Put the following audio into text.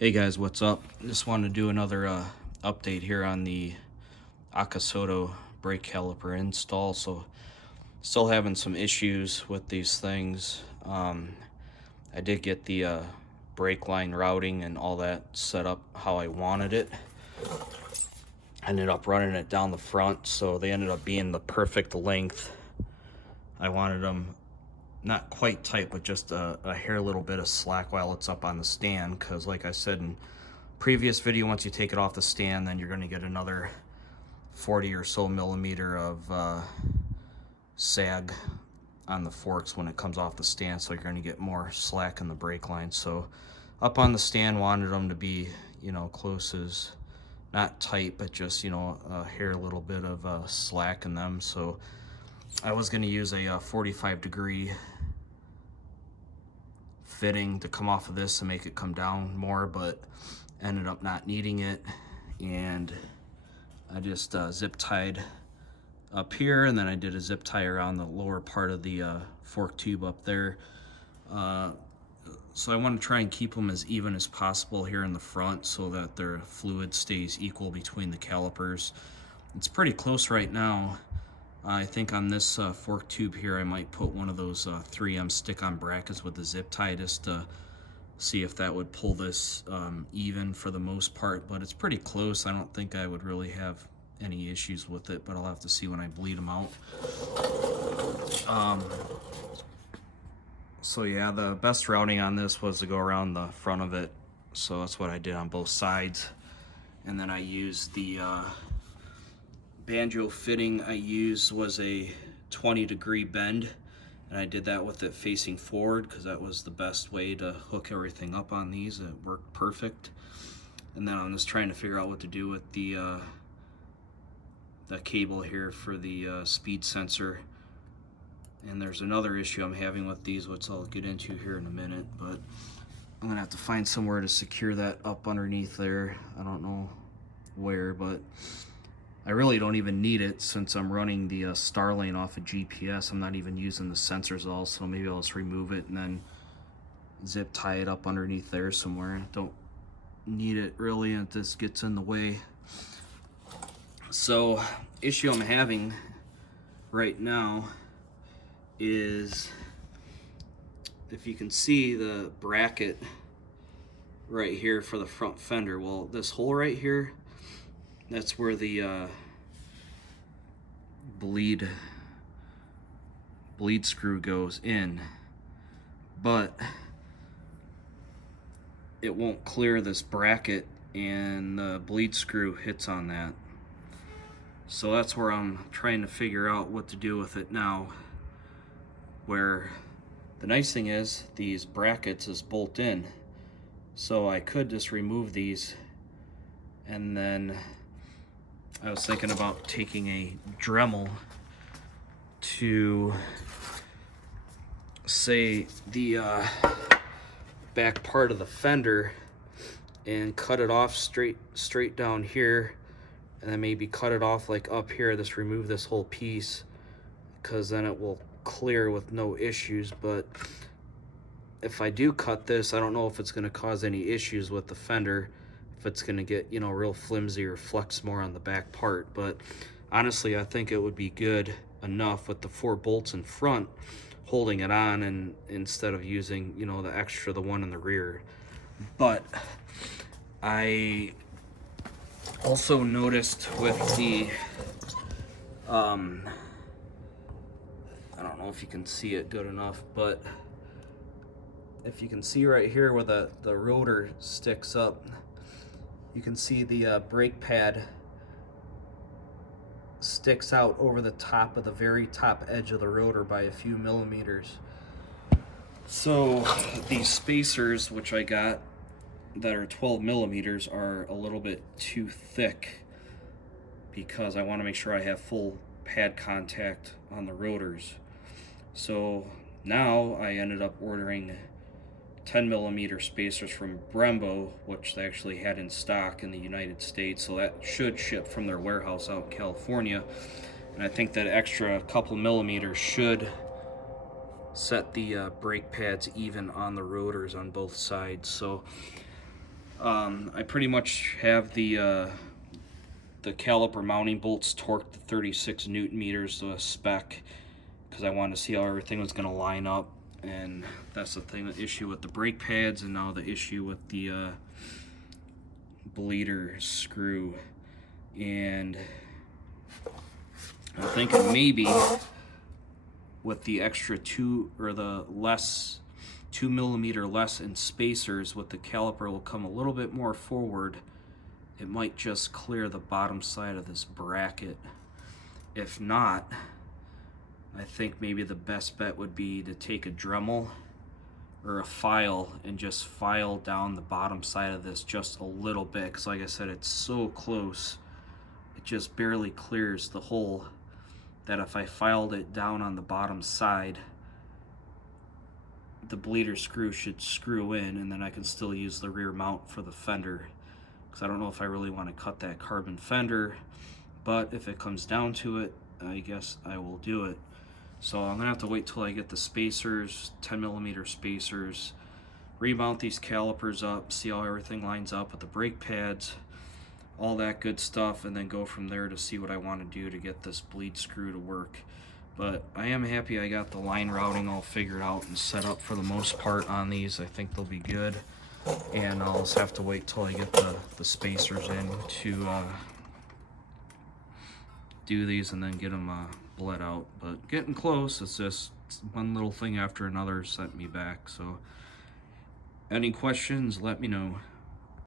Hey guys, what's up? Just wanted to do another update here on the Accossato brake caliper install. So still having some issues with these things. I did get the brake line routing and all that set up how I wanted it. I ended up running it down the front, so they ended up being the perfect length. I wanted them not quite tight, but just a hair little bit of slack while it's up on the stand, because like I said in previous video, once you take it off the stand, then you're going to get another 40 or so millimeter of sag on the forks when it comes off the stand, so you're going to get more slack in the brake line. So up on the stand, wanted them to be, close as, not tight, but just, a hair little bit of slack in them. So I was going to use a 45-degree fitting to come off of this and make it come down more, but ended up not needing it, and I just zip tied up here, and then I did a zip tie around the lower part of the fork tube up there. So I want to try and keep them as even as possible here in the front so that their fluid stays equal between the calipers. It's pretty close right now. I think on this fork tube here I might put one of those 3M stick-on brackets with the zip tie just to see if that would pull this even for the most part, but it's pretty close. I don't think I would really have any issues with it, but I'll have to see when I bleed them out. So yeah, the best routing on this was to go around the front of it, so that's what I did on both sides. And then I used the banjo fitting I used was a 20-degree bend, and I did that with it facing forward because that was the best way to hook everything up on these. It worked perfect. And then I'm just trying to figure out what to do with the cable here for the speed sensor. And there's another issue I'm having with these, which I'll get into here in a minute, but I'm gonna have to find somewhere to secure that up underneath there. I don't know where, but I really don't even need it since I'm running the star lane off of GPS. I'm not even using the sensors at all, so maybe I'll just remove it and then zip tie it up underneath there somewhere. Don't need it really, and this gets in the way. So, issue I'm having right now is, if you can see the bracket right here for the front fender, well, this hole right here, that's where the bleed screw goes in, but it won't clear this bracket and the bleed screw hits on that. So that's where I'm trying to figure out what to do with it now, where the nice thing is these brackets is bolt in, so I could just remove these, and then I was thinking about taking a Dremel to, say, the back part of the fender and cut it off straight down here, and then maybe cut it off like up here, just remove this whole piece, because then it will clear with no issues. But if I do cut this, I don't know if it's going to cause any issues with the fender, if it's going to get, real flimsy or flex more on the back part. But honestly, I think it would be good enough with the 4 bolts in front holding it on, and instead of using, the one in the rear. But I also noticed with the I don't know if you can see it good enough, but if you can see right here where the rotor sticks up, you can see the brake pad sticks out over the top of the very top edge of the rotor by a few millimeters. So these spacers, which I got that are 12 millimeters, are a little bit too thick because I want to make sure I have full pad contact on the rotors. So now I ended up ordering 10 millimeter spacers from Brembo, which they actually had in stock in the United States, so that should ship from their warehouse out in California. And I think that extra couple millimeters should set the brake pads even on the rotors on both sides. So I pretty much have the caliper mounting bolts torqued to 36 Newton meters to a spec, because I wanted to see how everything was going to line up. And that's the issue with the brake pads, and now the issue with the bleeder screw. And I'm thinking maybe with the extra 2 millimeter less in spacers, with the caliper will come a little bit more forward. It might just clear the bottom side of this bracket. If not, I think maybe the best bet would be to take a Dremel or a file and just file down the bottom side of this just a little bit, because like I said, it's so close, it just barely clears the hole, that if I filed it down on the bottom side, the bleeder screw should screw in, and then I can still use the rear mount for the fender, because I don't know if I really want to cut that carbon fender, but if it comes down to it, I guess I will do it. So I'm gonna have to wait till I get the spacers, 10 millimeter spacers, remount these calipers up, see how everything lines up with the brake pads, all that good stuff, and then go from there to see what I want to do to get this bleed screw to work. But I am happy I got the line routing all figured out and set up for the most part on these. I think they'll be good, and I'll just have to wait till I get the spacers in to do these and then get them bled out. But getting close. It's just one little thing after another sent me back. So any questions, let me know.